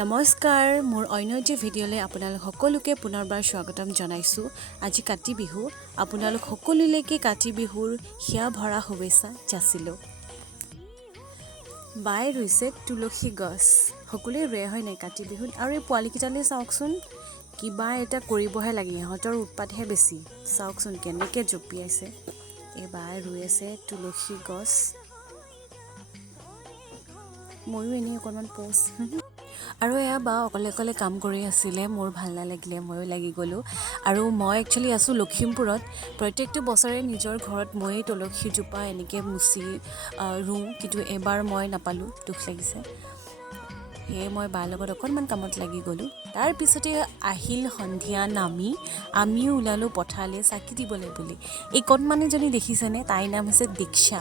নমস্কাৰ মোৰ অন্য এটি ভিডিঅ'লৈ আপোনালোক সকলোকে পুনৰবাৰ স্বাগতম জনাইছোঁ। আজি কাতি বিহু, আপোনালোক সকলোলৈকে কাতি বিহুৰ হিয়া ভৰা শুভেচ্ছা যাচিলোঁ। বাই ৰুইছে তুলসী গছ, সকলোৱে ৰুৱে হয় নাই কাতি বিহুত। আৰু এই পোৱালিকেইটালৈ চাওকচোন, কিবা এটা কৰিবহে লাগে, ইহঁতৰ উৎপাতহে বেছি। চাওকচোন কেনেকৈ জঁপিয়াইছে। এই বাই ৰুই আছে তুলসী গছ। ময়ো এনেই অকণমান প'জ আৰু এয়া বা অকলে অকলে কাম কৰি আছিলে, মোৰ ভাল নালাগিলে, ময়ো লাগি গ'লোঁ। আৰু মই একচুৱেলি আছোঁ লখিমপুৰত। প্ৰত্যেকটো বছৰে নিজৰ ঘৰত ময়েই তুলসীজোপা এনেকৈ মুচি ৰুওঁ, কিন্তু এবাৰ মই নাপালোঁ, দুখ লাগিছে। সেয়ে মই বাৰ লগত অকণমান কামত লাগি গ'লোঁ। তাৰপিছতে আহিল সন্ধিয়া নামি, আমিও ওলালোঁ পথাৰলৈ চাকি দিবলৈ বুলি। এই কণমানিজনী দেখিছেনে? তাইৰ নাম হৈছে দীক্ষা,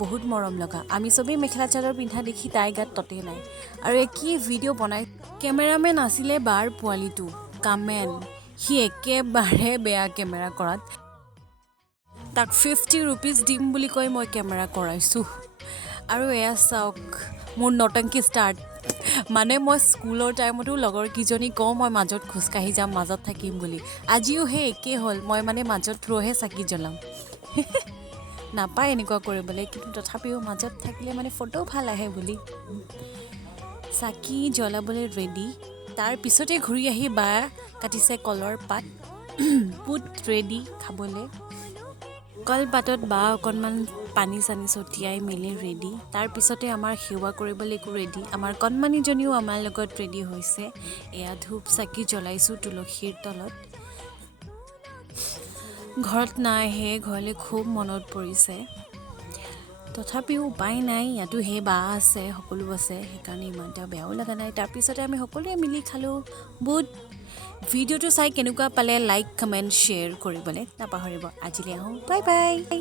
বহুত মৰম লগা। আমি চবেই মেখেলা চাদৰ পিন্ধা দেখি তাইৰ গাত ততেই নাই। আৰু কি ভিডিঅ' বনাই, কেমেৰামেন আছিলে বাৰ পোৱালিটো কামেন, সি একেবাৰে বেয়া কেমেৰা কৰাত। তাক 50 rupees দিম বুলি কৈ মই কেমেৰা কৰাইছোঁ। আৰু এয়া চাওক মোৰ নটংকি ষ্টাৰ্ট। মানে মই স্কুলৰ টাইমতো লগৰকেইজনী কওঁ মই মাজত খোজকাঢ়ি যাম, মাজত থাকিম বুলি। আজিও সেই একেই হ'ল, মই মানে মাজত ৰৈহে চাকি জ্বলাম। নাপায় এনেকুৱা কৰিবলৈ, কিন্তু তথাপিও মাজত থাকিলে মানে ফটো ভাল আহে বুলি চাকি জ্বলাবলৈ ৰেডি। তাৰপিছতে ঘূৰি আহি বা কাটিছে কলৰ পাত, বুট ৰেডি খাবলৈ। কলপাতত বা অকণমান পানী চানি ছটিয়াই মেলি ৰেডি। তাৰপিছতে আমাৰ সেৱা কৰিবলৈকো ৰেডি। আমাৰ কণমানিজনীও আমাৰ লগত ৰেডি হৈছে। এয়া ধূপ চাকি জ্বলাইছোঁ তুলসীৰ তলত। ঘৰত নাই, সেই ঘৰলৈ খুব মনত পৰিছে। তথাপিও উপায় নাই, ইয়াতো সেই বা আছে, সকলো আছে, সেইকাৰণে ইমান এটা বেয়াও লগা নাই। তাৰপিছতে আমি সকলোৱে মিলি খালোঁ বুট। ভিডিঅ'টো চাই কেনেকুৱা পালে লাইক কমেণ্ট শ্বেয়াৰ কৰিবলৈ নাপাহৰিব। আজিলৈ আহোঁ, বাই বাই।